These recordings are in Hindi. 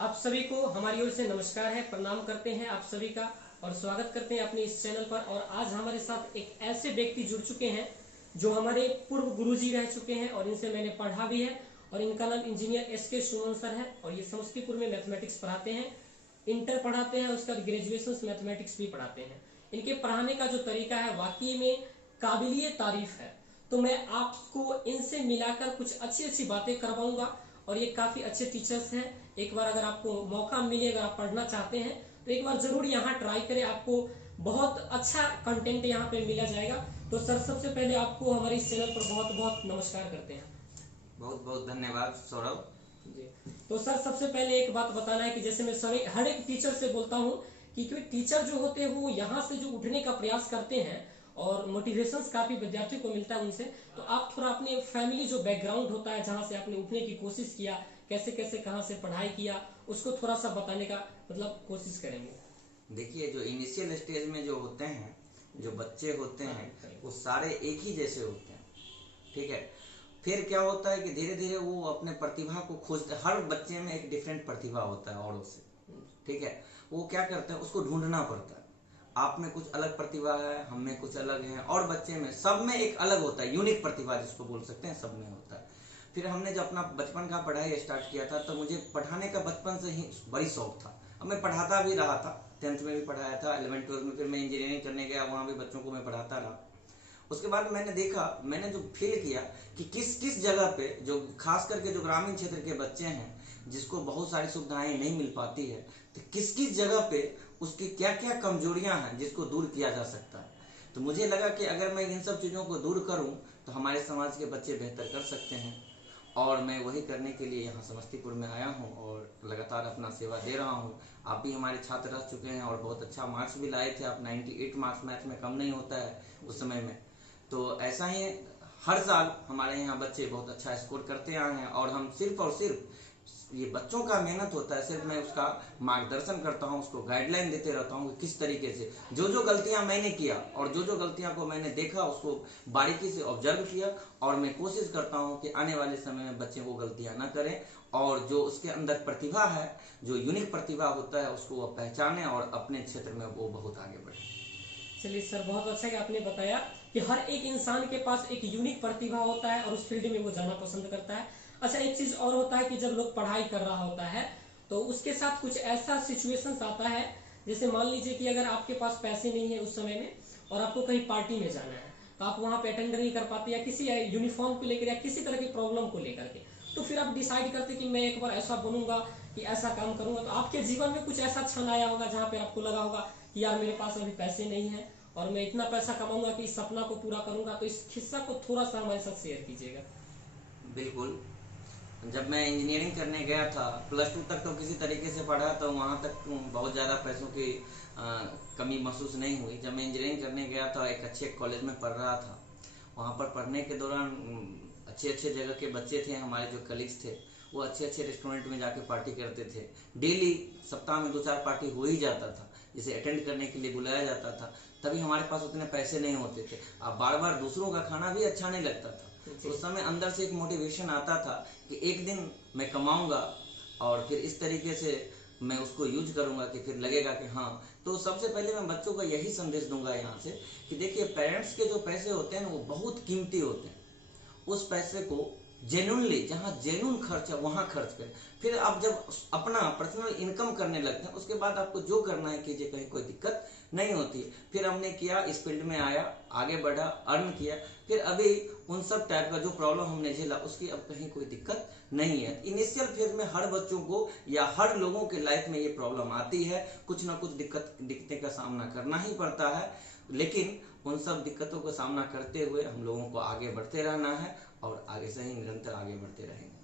आप सभी को हमारी ओर से नमस्कार है, प्रणाम करते हैं आप सभी का और स्वागत करते हैं अपने इस चैनल पर। और आज हमारे साथ एक ऐसे व्यक्ति जुड़ चुके हैं जो हमारे पूर्व गुरुजी रह चुके हैं और इनसे मैंने पढ़ा भी है। और इनका नाम इंजीनियर एस.के. सुमन सर है और ये समस्तीपुर में मैथमेटिक्स पढ़ाते हैं, इंटर पढ़ाते हैं, उसके बाद ग्रेजुएशन मैथमेटिक्स भी पढ़ाते हैं। इनके पढ़ाने का जो तरीका है वाकई में काबिलिए तारीफ है। तो मैं आपको इनसे मिलाकर कुछ अच्छी अच्छी बातें करवाऊंगा और ये काफी अच्छे टीचर्स हैं। एक बार अगर आपको मौका मिले, अगर आप पढ़ना चाहते हैं तो एक बार जरूर यहाँ ट्राई करें, आपको बहुत अच्छा कंटेंट यहाँ पे मिला जाएगा। तो सर सबसे पहले आपको हमारे इस चैनल पर बहुत बहुत नमस्कार करते हैं। बहुत बहुत धन्यवाद सौरभ जी। तो सर सबसे पहले एक बात बताना है कि जैसे मैं सभी हर एक टीचर से बोलता हूँ कि कोई टीचर जो होते हैं वो यहाँ से जो उठने का प्रयास करते हैं और मोटिवेशन काफी विद्यार्थी को मिलता है उनसे। तो आप थोड़ा अपने फैमिली जो बैकग्राउंड होता है जहाँ से आपने उठने की कोशिश किया, कैसे कैसे कहाँ से पढ़ाई किया, उसको थोड़ा सा बताने का मतलब कोशिश करेंगे। देखिए, जो इनिशियल स्टेज में जो होते हैं, जो बच्चे होते हैं वो सारे एक ही जैसे होते हैं, ठीक है। फिर क्या होता है कि धीरे धीरे वो अपने प्रतिभा को खोजते हैं। हर बच्चे में एक डिफरेंट प्रतिभा होता है औरों से, ठीक है। वो क्या करते हैं, उसको ढूंढना पड़ता है। आप में कुछ अलग प्रतिभा है, हम में कुछ अलग है, और बच्चे में सब में एक अलग होता है, यूनिक प्रतिभा जिसको बोल सकते हैं, सब में होता है। फिर हमने जब अपना बचपन का पढ़ाई स्टार्ट किया था तो मुझे पढ़ाने का बचपन से ही बड़ी शौक था। अब मैं पढ़ाता भी रहा था, 10th में भी पढ़ाया था, 11th 12th में। फिर मैं इंजीनियरिंग करने गया, वहाँ भी बच्चों को मैं पढ़ाता रहा। उसके बाद मैंने देखा, मैंने जो फील किया कि किस किस जगह पे, जो खास करके जो ग्रामीण क्षेत्र के बच्चे हैं जिसको बहुत सारी सुविधाएं नहीं मिल पाती है, तो किस किस जगह पे उसकी क्या क्या कमजोरियां हैं जिसको दूर किया जा सकता है। तो मुझे लगा कि अगर मैं इन सब चीज़ों को दूर करूं तो हमारे समाज के बच्चे बेहतर कर सकते हैं। और मैं वही करने के लिए यहाँ समस्तीपुर में आया हूँ और लगातार अपना सेवा दे रहा हूँ। आप भी हमारे छात्र रह चुके हैं और बहुत अच्छा मार्क्स भी लाए थे आप। 98 मार्क्स मैथ में कम नहीं होता है उस समय में। तो ऐसा ही हर साल हमारे यहाँ बच्चे बहुत अच्छा स्कोर करते आए हैं और हम सिर्फ और सिर्फ ये बच्चों का मेहनत होता है, सिर्फ मैं उसका मार्गदर्शन करता हूँ, उसको गाइडलाइन देते रहता हूँ कि किस तरीके से जो जो गलतियां मैंने किया और जो जो गलतियां को मैंने देखा उसको बारीकी से ऑब्जर्व किया। और मैं कोशिश करता हूँ कि आने वाले समय में बच्चे वो गलतियां ना करें और जो उसके अंदर प्रतिभा है, जो यूनिक प्रतिभा होता है, उसको वो पहचाने और अपने क्षेत्र में वो बहुत आगे बढ़े। चलिए सर, बहुत अच्छा कि आपने बताया कि हर एक इंसान के पास एक यूनिक प्रतिभा होता है और उस फील्ड में वो जाना पसंद करता है। अच्छा, एक चीज और होता है कि जब लोग पढ़ाई कर रहा होता है तो उसके साथ कुछ ऐसा सिचुएशंस आता है, जैसे मान लीजिए कि अगर आपके पास पैसे नहीं है उस समय में और आपको कहीं पार्टी में जाना है तो आप वहां पे अटेंड नहीं कर पाते, या किसी यूनिफॉर्म को लेकर या किसी तरह की प्रॉब्लम को लेकर के, तो फिर आप डिसाइड करते कि मैं एक बार ऐसा बनूंगा कि ऐसा काम करूंगा। तो आपके जीवन में कुछ ऐसा क्षण आया होगा जहां पे आपको लगा होगा कि यार मेरे पास अभी पैसे नहीं है और मैं इतना पैसा कमाऊंगा कि इस सपना को पूरा करूंगा। तो इस किस्सा को थोड़ा सा हमारे साथ शेयर कीजिएगा। बिल्कुल। जब मैं इंजीनियरिंग करने गया था, +2 तक तो किसी तरीके से पढ़ा, तो वहाँ तक बहुत ज़्यादा पैसों की कमी महसूस नहीं हुई। जब मैं इंजीनियरिंग करने गया था, एक अच्छे कॉलेज में पढ़ रहा था, वहाँ पर पढ़ने के दौरान अच्छे अच्छे जगह के बच्चे थे, हमारे जो कलीग्स थे वो अच्छे अच्छे रेस्टोरेंट में जाके पार्टी करते थे। डेली सप्ताह में 2-4 पार्टी हो ही जाता था, जिसे अटेंड करने के लिए बुलाया जाता था। तभी हमारे पास उतने पैसे नहीं होते थे। अब बार बार दूसरों का खाना भी अच्छा नहीं लगता था। तो उस समय अंदर से एक मोटिवेशन आता था कि एक दिन मैं कमाऊंगा और फिर इस तरीके से मैं उसको यूज करूंगा कि फिर लगेगा कि हाँ। तो सबसे पहले मैं बच्चों को यही संदेश दूंगा यहाँ से कि देखिए, पेरेंट्स के जो पैसे होते हैं ना वो बहुत कीमती होते हैं। उस पैसे को जेन्युइनली, जहाँ जेन्युइन खर्च है वहाँ खर्च करें। फिर आप जब अपना पर्सनल इनकम करने लगते हैं उसके बाद आपको जो करना है कीजिए, कहीं कोई दिक्कत नहीं होती। फिर हमने किया, इस फील्ड में आया, आगे बढ़ा, अर्न किया। फिर अभी उन सब टाइप का जो प्रॉब्लम हमने झेला उसकी अब कहीं कोई दिक्कत नहीं है। इनिशियल फेज में हर बच्चों को या हर लोगों के लाइफ में ये प्रॉब्लम आती है, कुछ ना कुछ दिक्कतें का सामना करना ही पड़ता है। लेकिन उन सब दिक्कतों का सामना करते हुए हम लोगों को आगे बढ़ते रहना है और आगे से ही निरंतर आगे बढ़ते रहेंगे।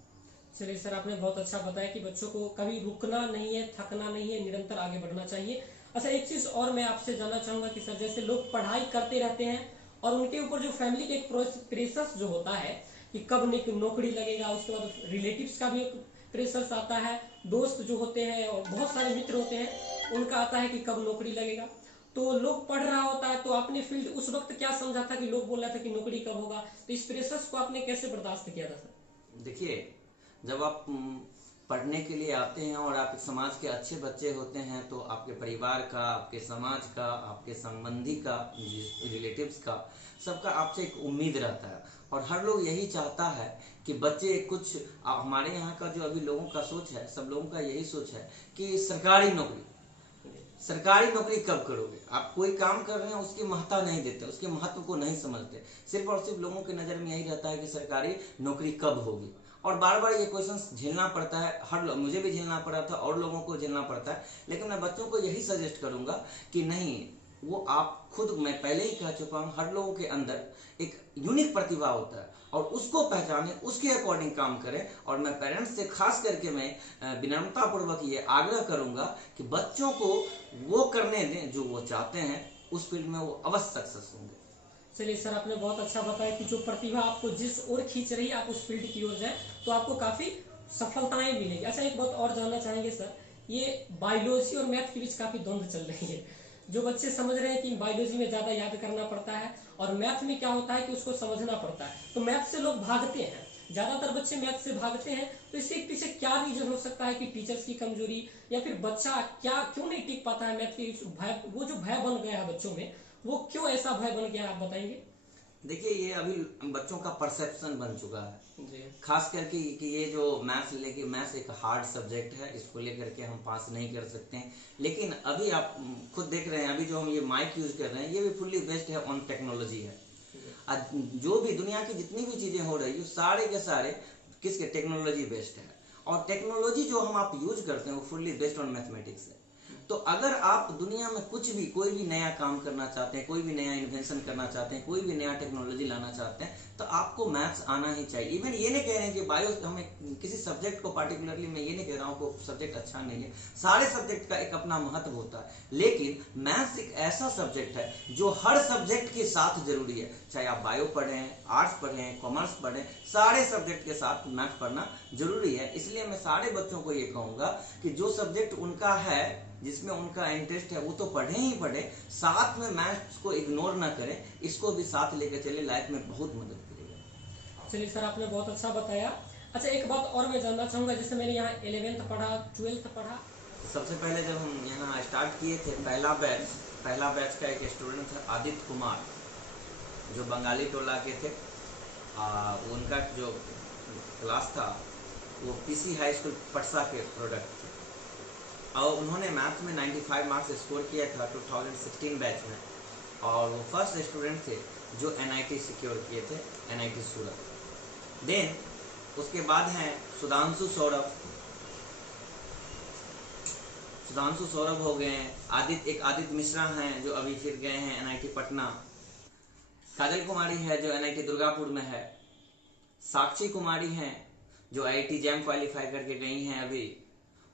चलिए सर, आपने बहुत अच्छा बताया कि बच्चों को कभी रुकना नहीं है, थकना नहीं है, निरंतर आगे बढ़ना चाहिए। अच्छा, एक चीज और मैं आपसे जानना चाहूंगा कि सर जैसे लोग पढ़ाई करते रहते हैं और उनके ऊपर जो फैमिली के एक प्रेशर्स जो होता है कि कब नौकरी लगेगा, उसके बाद रिलेटिव्स का भी एक प्रेशर्स आता है, दोस्त जो होते हैं और बहुत सारे मित्र होते हैं उनका आता है कि कब नौकरी लगेगा। तो लोग पढ़ रहा होता है, तो आपने फील्ड उस वक्त क्या समझा था कि लोग बोल रहे थे कि नौकरी कब होगा, तो इस प्रेशर्स को आपने कैसे बर्दाश्त किया था सर? देखिए, जब आप पढ़ने के लिए आते हैं और आप समाज के अच्छे बच्चे होते हैं तो आपके परिवार का, आपके समाज का, आपके संबंधी का, रिलेटिव्स का, सबका आपसे एक उम्मीद रहता है। और हर लोग यही चाहता है कि बच्चे कुछ, हमारे यहाँ का जो अभी लोगों का सोच है, सब लोगों का यही सोच है कि सरकारी नौकरी कब करोगे। आप कोई काम कर रहे हैं उसकी महत्ता नहीं देते, उसके महत्व को नहीं समझते। सिर्फ और सिर्फ लोगों की नज़र में यही रहता है कि सरकारी नौकरी कब होगी। और बार बार ये क्वेश्चन झेलना पड़ता है, मुझे भी झेलना पड़ा था और लोगों को झेलना पड़ता है। लेकिन मैं बच्चों को यही सजेस्ट करूंगा कि नहीं, वो आप खुद, मैं पहले ही कह चुका हूँ, हर लोगों के अंदर एक यूनिक प्रतिभा होता है और उसको पहचाने, उसके अकॉर्डिंग काम करें। और मैं पेरेंट्स से खास करके मैं विनम्रता पूर्वक ये आग्रह करूंगा कि बच्चों को वो करने दें जो वो चाहते हैं, उस फील्ड में वो अवश्य सक्सेस होंगे। चलिए सर, आपने बहुत अच्छा बताया कि जो प्रतिभा आपको जिस ओर खींच रही है आप उस फील्ड की ओर जाए तो आपको काफी सफलताएं मिलेगी। अच्छा, एक बात और जानना चाहेंगे सर, ये बायोलॉजी और मैथ के बीच काफी द्वंद्व चल रही है। जो बच्चे समझ रहे हैं कि बायोलॉजी में ज्यादा याद करना पड़ता है और मैथ में क्या होता है कि उसको समझना पड़ता है, तो मैथ से लोग भागते हैं, ज्यादातर बच्चे मैथ से भागते हैं। तो इसके पीछे क्या रीजन हो सकता है कि टीचर्स की कमजोरी, या फिर बच्चा क्या क्यों नहीं टिक पाता है मैथ के भय, वो जो भय बन गया है बच्चों में, वो क्यों ऐसा भय बन गया, आप बताएंगे? देखिए, ये अभी बच्चों का परसेप्शन बन चुका है जी। खास करके कि ये जो मैथ्स एक हार्ड सब्जेक्ट है, इसको लेकर के हम पास नहीं कर सकते हैं। लेकिन अभी आप खुद देख रहे हैं, अभी जो हम ये माइक यूज कर रहे हैं, ये भी फुल्ली बेस्ड है ऑन टेक्नोलॉजी है। जो भी दुनिया की जितनी भी चीजें हो रही है सारे के सारे किसके, टेक्नोलॉजी बेस्ड है। और टेक्नोलॉजी जो हम आप यूज करते हैं वो फुल्ली बेस्ड ऑन मैथमेटिक्स है। तो अगर आप दुनिया में कुछ भी, कोई भी नया काम करना चाहते हैं, कोई भी नया इन्वेंशन करना चाहते हैं, कोई भी नया टेक्नोलॉजी लाना चाहते हैं, तो आपको मैथ्स आना ही चाहिए। इवन ये नहीं कह रहे हैं कि बायो, हमें किसी सब्जेक्ट को पार्टिकुलरली, मैं ये नहीं कह रहा हूँ को सब्जेक्ट अच्छा नहीं है, सारे सब्जेक्ट का एक अपना महत्व होता है। लेकिन मैथ्स एक ऐसा सब्जेक्ट है जो हर सब्जेक्ट के साथ जरूरी है। चाहे आप बायो पढ़ें, आर्ट्स पढ़ें, कॉमर्स पढ़ें, सारे सब्जेक्ट के साथ मैथ पढ़ना जरूरी है। इसलिए मैं सारे बच्चों को ये कहूँगा कि जो सब्जेक्ट उनका है, जिसमें उनका इंटरेस्ट है, वो तो पढ़े ही पढ़े, साथ में मैथ्स को इग्नोर ना करें, इसको भी साथ लेकर चले, लाइफ में बहुत मदद करेगा। चलिए सर, आपने बहुत अच्छा बताया। अच्छा, एक बात और मैं जानना चाहूंगा, जैसे मैंने यहाँ 11th पढ़ा, 12th पढ़ा। सबसे पहले जब हम यहाँ स्टार्ट किए थे, पहला बैच का एक स्टूडेंट था आदित्य कुमार, जो बंगाली टोला के थे। उनका जो क्लास था वो पीसी हाई स्कूल पटसा के प्रोडक्ट थे और उन्होंने मैथ में 95 मार्क्स स्कोर किया था 2016 बैच में। और वो फर्स्ट स्टूडेंट थे जो NIT सिक्योर किए थे, NIT सूरत। देन उसके बाद हैं सुधांशु सौरभ हो गए हैं। एक आदित्य मिश्रा हैं जो अभी फिर गए हैं NIT पटना। काजल कुमारी है जो NIT दुर्गापुर में है। साक्षी कुमारी हैं जो IIT जैम क्वालिफाई करके गई हैं, अभी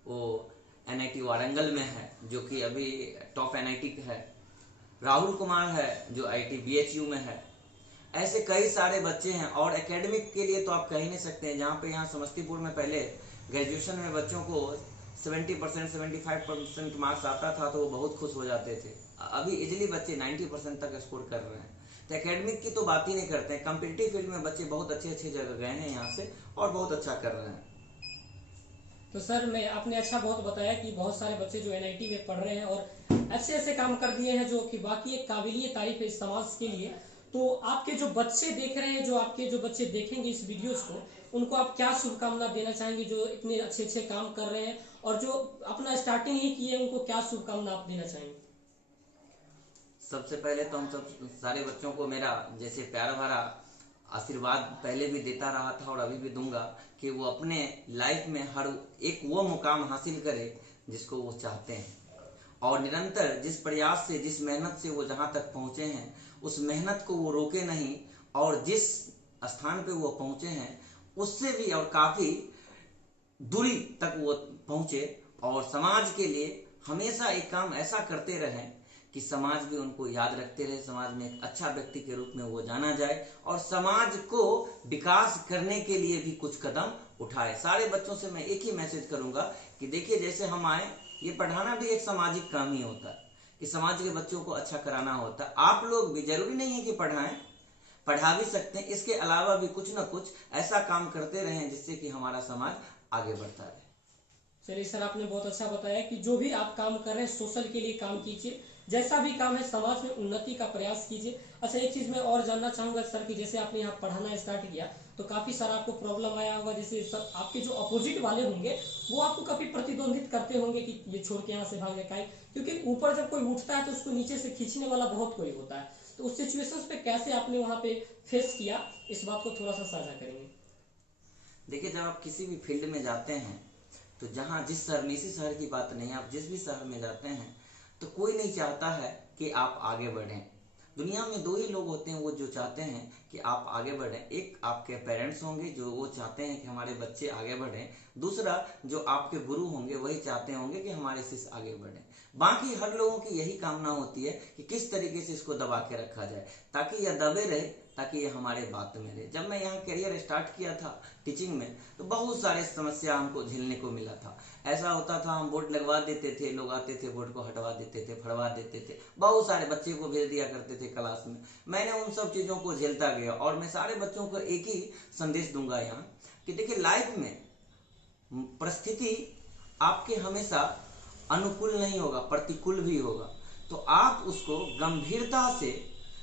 वो NIT वारंगल में है, जो कि अभी टॉप NIT है। राहुल कुमार है जो IIT BHU में है। ऐसे कई सारे बच्चे हैं। और एकेडमिक के लिए तो आप कह ही नहीं सकते हैं, जहाँ पे यहाँ समस्तीपुर में पहले ग्रेजुएशन में बच्चों को 70%, 75% मार्क्स आता था तो वो बहुत खुश हो जाते थे। अभी इजिली बच्चे 90% तक स्कोर कर रहे हैं। तो एकेडमिक की तो बात ही नहीं करते हैं। कॉम्पिटिटिव फील्ड में बच्चे बहुत अच्छे जगह गए हैं यहाँ से और बहुत अच्छा कर रहे हैं। तो सर, आपने अच्छा बहुत बताया कि बहुत सारे बच्चे जो NIT में पढ़ रहे हैं और ऐसे काम कर दिए हैं जो कि बाकी एक काबिलियत तारीफ है इस समाज के लिए। तो आपके जो बच्चे देख रहे हैं, जो आपके जो बच्चे देखेंगे इस वीडियोस को, उनको आप क्या शुभकामना देना चाहेंगे, जो इतने अच्छे काम कर रहे हैं और जो अपना स्टार्टिंग ही किए, उनको क्या शुभकामना आप देना चाहेंगे? सबसे पहले तो हम सब सारे बच्चों को मेरा जैसे प्यार भरा आशीर्वाद पहले भी देता रहा था और अभी भी दूंगा कि वो अपने लाइफ में हर एक वो मुकाम हासिल करे जिसको वो चाहते हैं। और निरंतर जिस प्रयास से, जिस मेहनत से वो जहाँ तक पहुँचे हैं, उस मेहनत को वो रोके नहीं और जिस स्थान पे वो पहुँचे हैं उससे भी और काफ़ी दूरी तक वो पहुँचे और समाज के लिए हमेशा एक काम ऐसा करते रहें कि समाज भी उनको याद रखते रहे, समाज में एक अच्छा व्यक्ति के रूप में वो जाना जाए और समाज को विकास करने के लिए भी कुछ कदम उठाए। सारे बच्चों से मैं एक ही मैसेज करूंगा कि देखिए, जैसे हम आए, ये पढ़ाना भी एक सामाजिक काम ही होता है कि समाज के बच्चों को अच्छा कराना होता है। आप लोग भी जरूरी नहीं है कि पढ़ाएं, पढ़ा भी सकते हैं, इसके अलावा भी कुछ ना कुछ ऐसा काम करते रहें जिससे कि हमारा समाज आगे बढ़ता रहे। चलिए सर, आपने बहुत अच्छा बताया कि जो भी आप काम कर रहे हैं सोशल के लिए काम कीजिए, जैसा भी काम है समाज में उन्नति का प्रयास कीजिए। अच्छा, एक चीज मैं और जानना चाहूंगा सर कि जैसे आपने यहाँ पढ़ाना स्टार्ट किया तो काफी सारा आपको प्रॉब्लम आया होगा, जैसे सब आपके जो अपोजिट वाले होंगे वो आपको काफी प्रतिद्वंदित करते होंगे कि ये छोड़ के यहाँ से भाग जाए, क्योंकि ऊपर जब कोई उठता है तो उसको नीचे से खींचने वाला बहुत कोई होता है। तो उस सिचुएशंस पे कैसे आपने वहाँ पे फेस किया, इस बात को थोड़ा सा साझा करेंगे। देखिए, जब आप किसी भी फील्ड में जाते हैं तो जहाँ जिस शहर में, इसी शहर की बात नहीं, आप जिस भी शहर में जाते हैं तो कोई नहीं चाहता है कि आप आगे बढ़ें। दुनिया में दो ही लोग होते हैं वो जो चाहते हैं कि आप आगे बढ़ें। एक आपके पेरेंट्स होंगे जो वो चाहते हैं कि हमारे बच्चे आगे बढ़ें, दूसरा जो आपके गुरु होंगे वही चाहते होंगे कि हमारे शिष्य आगे बढ़ें। बाकी हर लोगों की यही कामना होती है कि किस तरीके से इसको दबा के रखा जाए ताकि यह दबे रहे, ताकि ये हमारे बात में रहे। जब मैं यहाँ करियर स्टार्ट किया था टीचिंग में तो बहुत सारे समस्या हमको झेलने को मिला था। ऐसा होता था, हम बोर्ड लगवा देते थे, लोग आते थे बोर्ड को हटवा देते थे, फड़वा देते थे, बहुत सारे बच्चे को भेज दिया करते थे क्लास में। मैंने उन सब चीज़ों को झेलता गया और मैं सारे बच्चों को एक ही संदेश दूंगा यहाँ कि देखिए, लाइफ में परिस्थिति आपके हमेशा अनुकूल नहीं होगा, प्रतिकूल भी होगा। तो आप उसको गंभीरता से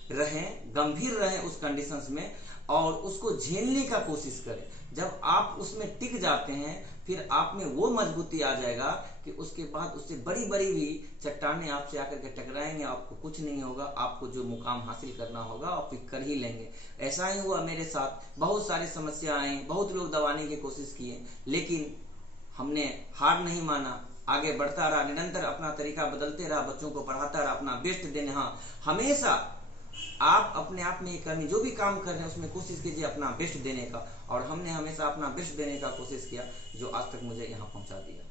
गंभीर रहें उस कंडीशंस में और उसको झेलने का कोशिश करें। जब आप उसमें टिक जाते हैं फिर आप में वो मजबूती आ जाएगा कि उसके बाद उससे बड़ी बड़ी भी चट्टानें आपसे आकर के टकराएंगे, आपको कुछ नहीं होगा। आपको जो मुकाम हासिल करना होगा आप कर ही लेंगे। ऐसा ही हुआ मेरे साथ। बहुत सारी समस्या आई, बहुत लोग दबाने की कोशिश किए, लेकिन हमने हार नहीं माना, आगे बढ़ता रहा, निरंतर अपना तरीका बदलते रहा, बच्चों को पढ़ाता रहा, अपना बेस्ट देने। हाँ, हमेशा आप अपने आप में करनी जो भी काम कर रहे हैं उसमें कोशिश कीजिए अपना बेस्ट देने का, और हमने हमेशा अपना बेस्ट देने का कोशिश किया जो आज तक मुझे यहाँ पहुँचा दिया।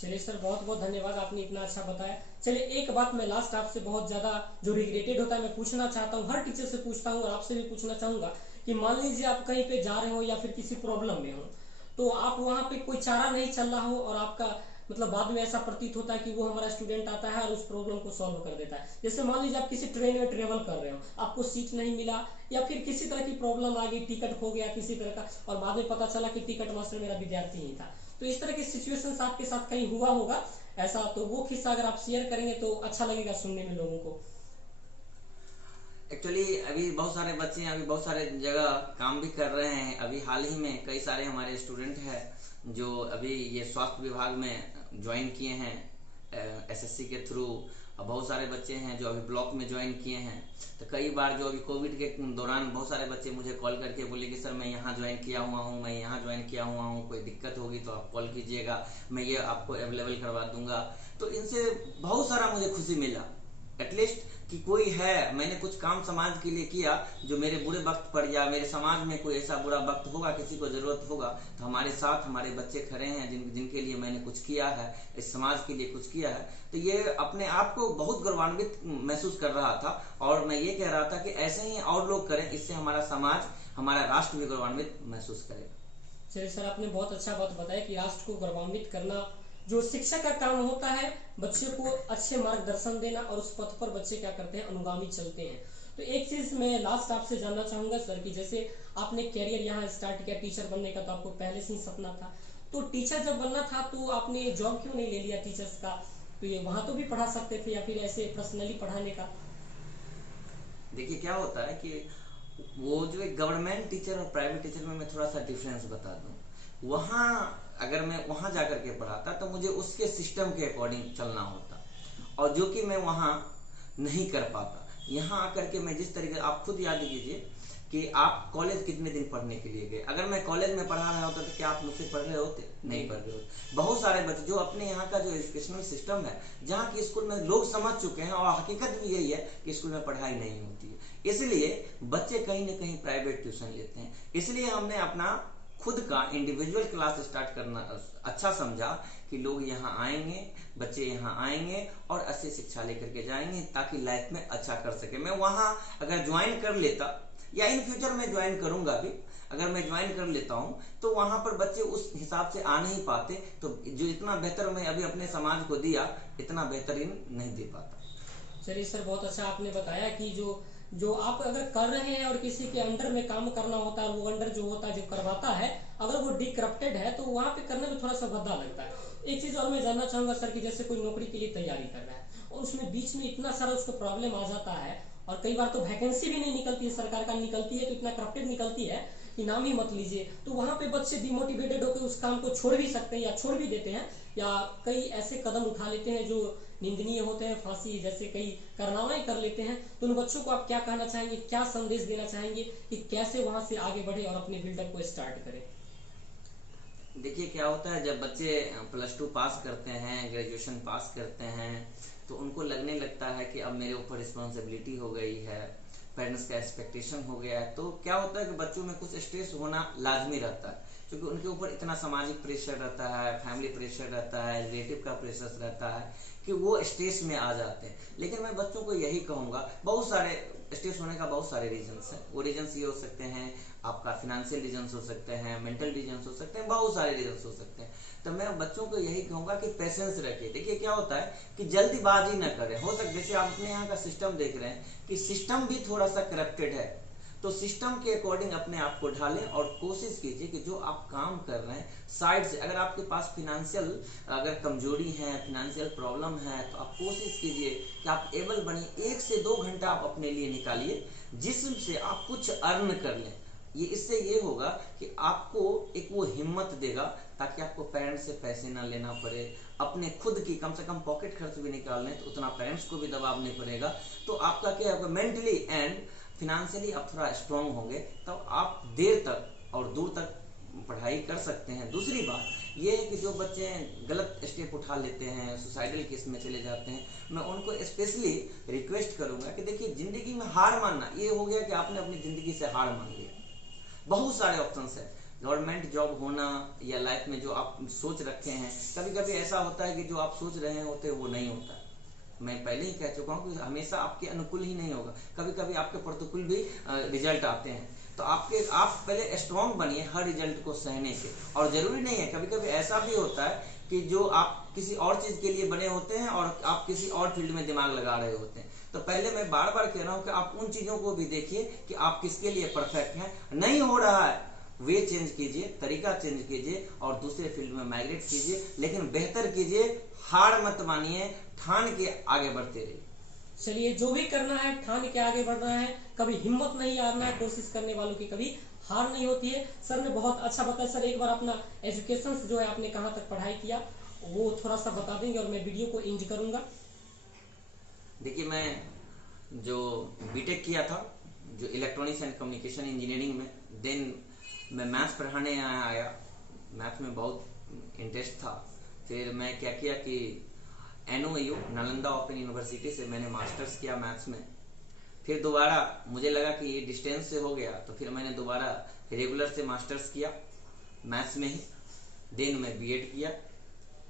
चलिए सर, बहुत बहुत धन्यवाद, आपने इतना अच्छा बताया। चलिए, एक बात मैं लास्ट आपसे बहुत ज्यादा जो रिग्रेटेड होता है मैं पूछना चाहता हूँ, हर टीचर से पूछता हूँ और आपसे भी पूछना चाहूंगा कि मान लीजिए आप कहीं पे जा रहे हो या फिर किसी प्रॉब्लम में हो, तो आप वहाँ पे कोई चारा नहीं चल रहा हो और आपका मतलब बाद में ऐसा प्रतीत होता है कि वो हमारा स्टूडेंट आता है और उस प्रॉब्लम को सॉल्व कर देता है। जैसे मान लीजिए आप किसी ट्रेन में ट्रेवल कर रहे हो, आपको सीट नहीं मिला या फिर किसी तरह की प्रॉब्लम आ गई, टिकट खो गया किसी तरह का, और बाद में पता चला कि टिकट मास्टर मेरा विद्यार्थी ही था। तो इस तरह की सिचुएशंस आपके साथ कहीं हुआ होगा ऐसा, तो वो किस्सा अगर आप शेयर करेंगे तो अच्छा लगेगा सुनने में लोगों को। एक्चुअली अभी बहुत सारे बच्चे अभी बहुत सारे जगह काम भी कर रहे हैं। अभी हाल ही में कई सारे हमारे स्टूडेंट हैं जो अभी ये स्वास्थ्य विभाग में ज्वाइन किए हैं एसएससी के थ्रू। अब बहुत सारे बच्चे हैं जो अभी ब्लॉक में ज्वाइन किए हैं। तो कई बार जो अभी कोविड के दौरान बहुत सारे बच्चे मुझे कॉल करके बोले कि सर मैं यहाँ ज्वाइन किया हुआ हूँ, मैं यहाँ ज्वाइन किया हुआ हूँ, कोई दिक्कत होगी तो आप कॉल कीजिएगा, मैं ये आपको अवेलेबल करवा दूंगा। तो इनसे बहुत सारा मुझे खुशी मिला, एटलीस्ट कि कोई है, मैंने कुछ काम समाज के लिए किया जो मेरे बुरे वक्त पर या मेरे समाज में कोई ऐसा बुरा वक्त होगा, किसी को जरूरत होगा तो हमारे साथ हमारे बच्चे खड़े हैं जिनके लिए मैंने कुछ किया है, इस समाज के लिए कुछ किया है। तो ये अपने आप को बहुत गौरवान्वित महसूस कर रहा था और मैं ये कह रहा था कि ऐसे ही और लोग करें, इससे हमारा समाज, हमारा राष्ट्र भी गौरवान्वित महसूस करेगा। चलिए सर, आपने बहुत अच्छा बात बताया कि राष्ट्र को गौरवान्वित करना जो शिक्षक का काम होता है, बच्चे को अच्छे मार्गदर्शन देना और उस पथ पर बच्चे क्या करते हैं, अनुगामी चलते हैं। तो एक चीज मैं लास्ट आपसे जानना चाहूंगा सर कि जैसे आपने कैरियर यहाँ स्टार्ट किया टीचर बनने का, तो आपको पहले से ही सपना था, तो टीचर जब बनना था तो आपने जॉब क्यों नहीं ले लिया टीचर्स का? तो ये वहां तो भी पढ़ा सकते थे या फिर ऐसे पर्सनली पढ़ाने का। देखिए क्या होता है कि वो जो एक गवर्नमेंट टीचर और प्राइवेट टीचर में मैं थोड़ा सा डिफरेंस बता दूं। वहाँ अगर मैं वहाँ जा करके पढ़ाता तो मुझे उसके सिस्टम के अकॉर्डिंग चलना होता, और जो कि मैं वहाँ नहीं कर पाता। यहाँ आकर के मैं जिस तरीके, आप खुद याद कीजिए कि आप कॉलेज कितने दिन पढ़ने के लिए गए। अगर मैं कॉलेज में पढ़ा रहा होता तो क्या आप मुझसे पढ़ रहे होते? नहीं पढ़ रहे होते। बहुत सारे बच्चे जो अपने यहाँ का जो एजुकेशनल सिस्टम है, जहाँ की स्कूल में लोग समझ चुके हैं और हकीकत भी यही है कि स्कूल में पढ़ाई नहीं होती है, इसलिए बच्चे कहीं ना कहीं प्राइवेट ट्यूशन लेते हैं। इसलिए हमने अपना खुद का इंडिविजुअल क्लास स्टार्ट करना अच्छा समझा कि लोग यहाँ आएंगे, बच्चे यहाँ आएंगे और अच्छी शिक्षा लेकर के जाएंगे ताकि लाइफ में अच्छा कर सके। मैं वहाँ अगर ज्वाइन कर लेता या इन फ्यूचर में ज्वाइन करूंगा भी, अगर मैं ज्वाइन कर लेता हूँ तो वहाँ पर बच्चे उस हिसाब से आ नहीं पाते, तो जो इतना बेहतर मैं अभी अपने समाज को दिया इतना बेहतरीन नहीं दे पाता। चलिए सर, बहुत अच्छा आपने बताया कि जो आप अगर कर रहे हैं और किसी के अंडर में काम करना होता है, वो अंडर जो होता है जो करवाता है, अगर वो डिकरप्टेड है तो वहाँ पे करने में थोड़ा सा भद्दा लगता है। एक चीज और मैं जानना चाहूंगा सर कि जैसे कोई नौकरी के लिए तैयारी कर रहा है और उसमें बीच में इतना सारा उसको प्रॉब्लम आ जाता है और कई बार तो वैकेंसी भी नहीं निकलती है, सरकार का निकलती है तो इतना करप्टेड निकलती है कि नाम ही मत लीजिए, तो वहां पे बच्चे डिमोटिवेटेड होकर उस काम को छोड़ भी सकते हैं या छोड़ भी देते हैं, या कई ऐसे कदम उठा लेते हैं जो निंदनीय होते हैं, फांसी जैसे कई कारनामे कर लेते हैं। तो उन बच्चों को आप क्या कहना चाहेंगे, क्या संदेश देना चाहेंगे कि कैसे वहां से आगे बढ़े और अपने बिल्डअप को स्टार्ट करें? देखिए क्या होता है, जब बच्चे +2 पास करते हैं, ग्रेजुएशन पास करते हैं, तो उनको लगने लगता है कि अब मेरे ऊपर रिस्पॉन्सिबिलिटी हो गई है, पेरेंट्स का एक्सपेक्टेशन हो गया है। तो क्या होता है कि बच्चों में कुछ स्ट्रेस होना लाजमी रहता है, क्योंकि उनके ऊपर इतना सामाजिक प्रेशर रहता है, फैमिली प्रेशर रहता है, रिलेटिव का प्रेशर रहता है कि वो स्ट्रेस में आ जाते हैं। लेकिन मैं बच्चों को यही कहूँगा, बहुत सारे स्ट्रेस होने का बहुत सारे रीजंस हैं। वो रीजंस ये हो सकते हैं, आपका फिनेंशियल रीजंस हो सकते हैं, मेंटल रीजंस हो सकते हैं, बहुत सारे रीजंस हो सकते हैं। तो मैं बच्चों को यही कहूंगा कि पेशेंस रखिए। देखिए क्या होता है कि जल्दीबाजी न करें। हो सकता है जैसे आप अपने यहाँ का सिस्टम देख रहे हैं कि सिस्टम भी थोड़ा सा करप्टेड है, तो सिस्टम के अकॉर्डिंग अपने आप को ढालें और कोशिश कीजिए कि जो आप काम कर रहे हैं साइड से, अगर आपके पास फिनेंशियल अगर कमजोरी है, फिनेंशियल प्रॉब्लम है, तो आप कोशिश कीजिए कि आप एबल बनिए, 1 से 2 घंटा आप अपने लिए निकालिए जिससे आप कुछ अर्न कर लें। ये इससे ये होगा कि आपको एक वो हिम्मत देगा, ताकि आपको पेरेंट्स से पैसे ना लेना पड़े, अपने खुद की कम से कम पॉकेट खर्च भी निकाल लें तो उतना पेरेंट्स को भी दबाव नहीं पड़ेगा। तो आपका क्या होगा, मेंटली एंड फिनेंशियली आप थोड़ा स्ट्रांग होंगे, तब आप देर तक और दूर तक पढ़ाई कर सकते हैं। दूसरी बात ये है कि जो बच्चे गलत स्टेप उठा लेते हैं, सुसाइडल केस में चले जाते हैं, मैं उनको स्पेशली रिक्वेस्ट करूंगा कि देखिए जिंदगी में हार मानना ये हो गया कि आपने अपनी जिंदगी से हार मान लिया। बहुत सारे ऑप्शंस है, गवर्नमेंट जॉब होना या लाइफ में जो आप सोच रखे हैं, कभी कभी ऐसा होता है कि जो आप सोच रहे होते हैं वो नहीं होता। मैं पहले ही कह चुका हूँ कि हमेशा आपके अनुकूल ही नहीं होगा, कभी कभी आपके प्रतिकूल भी रिजल्ट आते हैं। तो आप पहले स्ट्रांग बनिए हर रिजल्ट को सहने के। और जरूरी नहीं है, कभी कभी ऐसा भी होता है कि जो आप किसी और चीज के लिए बने होते हैं और आप किसी और फील्ड में दिमाग लगा रहे होते हैं। तो पहले मैं बार बार कह रहा हूं कि आप उन चीजों को भी देखिए कि आप किसके लिए परफेक्ट हैं। नहीं हो रहा है, वे चेंज कीजिए, तरीका चेंज कीजिए और दूसरे फील्ड में माइग्रेट कीजिए, लेकिन बेहतर कीजिए, हार मत मानिए, ठान के आगे बढ़ते रहिए। चलिए, जो भी करना है ठान के आगे बढ़ना है, कभी हिम्मत नहीं हारना है, कोशिश करने वालों की कभी हार नहीं होती है। सर ने बहुत अच्छा बताया। सर एक बार अपना एजुकेशन जो है आपने कहाँ तक पढ़ाई किया वो थोड़ा सा बता देंगे और मैं वीडियो को एंड करूंगा। देखिए मैं जो बीटेक किया था, जो इलेक्ट्रॉनिक्स एंड कम्युनिकेशन इंजीनियरिंग में, देन मैं मैथ्स पढ़ाने आया। मैथ्स में बहुत इंटरेस्ट था। फिर मैं क्या किया कि NOU नालंदा ओपन यूनिवर्सिटी से मैंने मास्टर्स किया मैथ्स में। फिर दोबारा मुझे लगा कि ये डिस्टेंस से हो गया, तो फिर मैंने दोबारा रेगुलर से मास्टर्स किया मैथ्स में ही। देन मैं बीएड किया,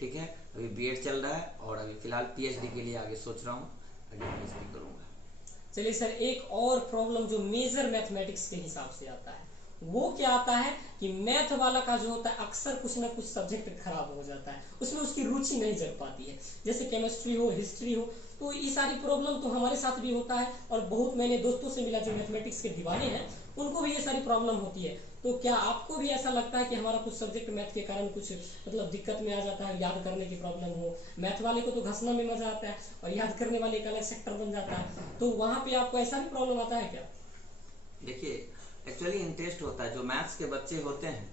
ठीक है, अभी बीएड चल रहा है और अभी फिलहाल पीएचडी के लिए आगे सोच रहा हूँ, आगे पीएचडी करूँगा। चलिए सर, एक और प्रॉब्लम जो मेजर मैथमेटिक्स के हिसाब से आता है वो क्या आता है कि मैथ वाला का जो होता है अक्सर कुछ ना कुछ सब्जेक्ट खराब हो जाता है, उसमें उसकी रुचि नहीं जग पाती है, जैसे केमिस्ट्री हो, हिस्ट्री हो। तो ये सारी प्रॉब्लम तो हमारे साथ भी होता है और बहुत मैंने दोस्तों से मिला जो मैथमेटिक्स के दीवाने हैं, उनको भी ये सारी प्रॉब्लम होती है। तो क्या आपको भी ऐसा लगता है कि हमारा कुछ सब्जेक्ट मैथ के कारण कुछ मतलब दिक्कत में आ जाता है, याद करने की प्रॉब्लम हो? मैथ वाले को तो घसना में मजा आता है और याद करने वाले एक अलग सेक्टर बन जाता है, तो वहां पे आपको ऐसा भी प्रॉब्लम आता है क्या? देखिए एक्चुअली इंटरेस्ट होता है, जो मैथ्स के बच्चे होते हैं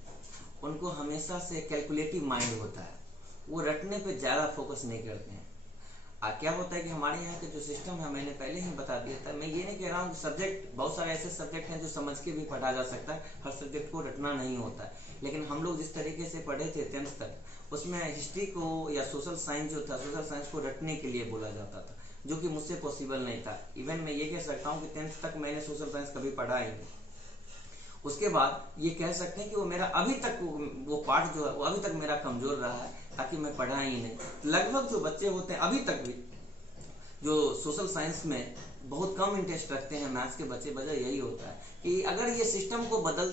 उनको हमेशा से कैलकुलेटिव माइंड होता है, वो रटने पे ज़्यादा फोकस नहीं करते हैं। क्या होता है कि हमारे यहाँ के जो सिस्टम है, मैंने पहले ही बता दिया था, मैं ये नहीं कह रहा हूँ कि सब्जेक्ट, बहुत सारे ऐसे सब्जेक्ट हैं जो समझ के भी पढ़ा जा सकता है, हर सब्जेक्ट को रटना नहीं होता है। लेकिन हम लोग जिस तरीके से पढ़े थे 10th तक, उसमें हिस्ट्री को या सोशल साइंस जो था, सोशल साइंस को रटने के लिए बोला जाता था, जो कि मुझसे पॉसिबल नहीं था। इवन मैं ये कह सकता हूँ कि 10th तक मैंने सोशल साइंस कभी पढ़ा ही नहीं। उसके बाद ये कह सकते हैं कि वो मेरा अभी तक वो पार्ट जो है वो अभी तक मेरा कमजोर रहा है, ताकि मैं पढ़ा ही नहीं। लगभग जो बच्चे होते हैं अभी तक भी जो सोशल साइंस में बहुत कम इंटरेस्ट रखते हैं, मैथ्स के बच्चे, वजह यही होता है कि अगर ये सिस्टम को बदल